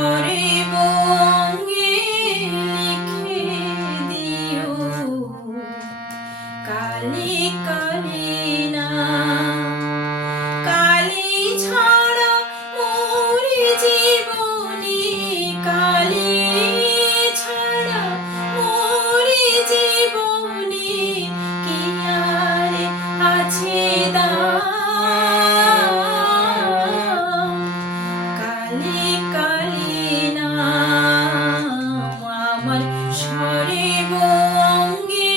সরিব অঙ্গে লিখে দিও কালি কালি না কালি ছাড়া মোর জীবনী কালি ছাড়া মোর জীবনী কি আর আছে কালি কালি নাম আমার সরিব অঙ্গে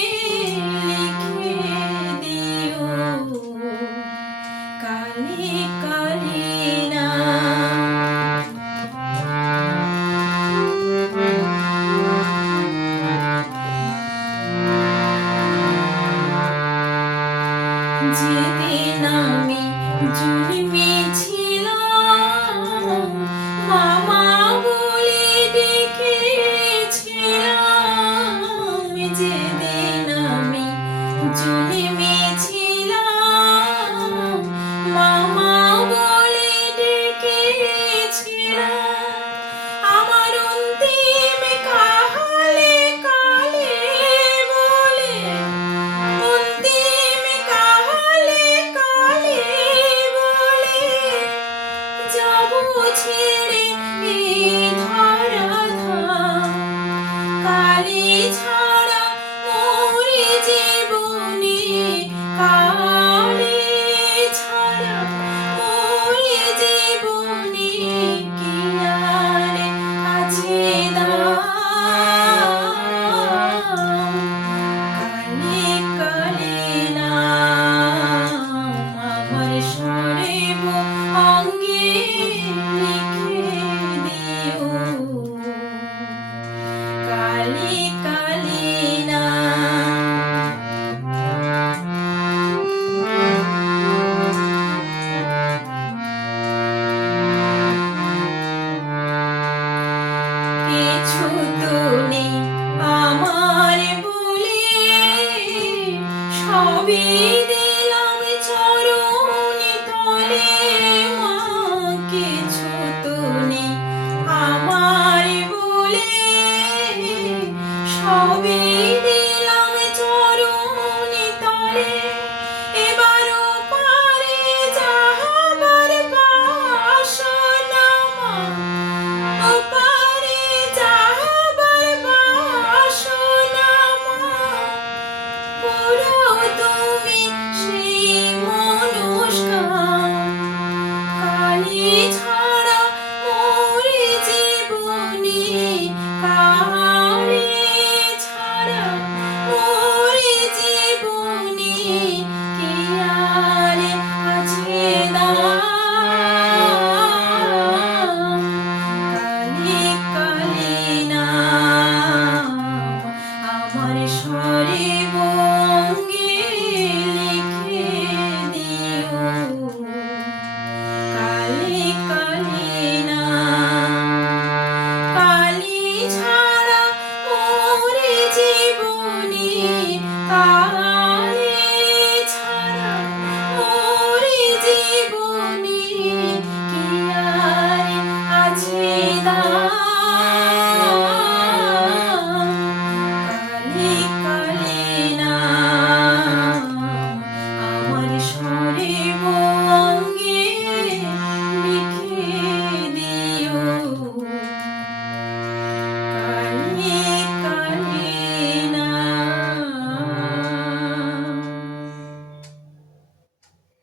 লিখে দিও কালি কালি যেদিন আমি জন্মেছিলাম মামা বলে ডেকেছিলাম যেদিন আমি জন্মেছিলাম মামা বলে ডেকেছিলাম আমার অন্তিম কালে কালে বলে অন্তিম কালে কালে বলে যাব ছেড়ে এই ধরাধাম কালি ছাড়া মোর জীবনী কালি ছাড়া মোর জীবনী কি আর আছে কালি কালি নাম আমার সরিব অঙ্গে লিখে দিও কালি কালি কিছু তো নেই আমার বলে সবই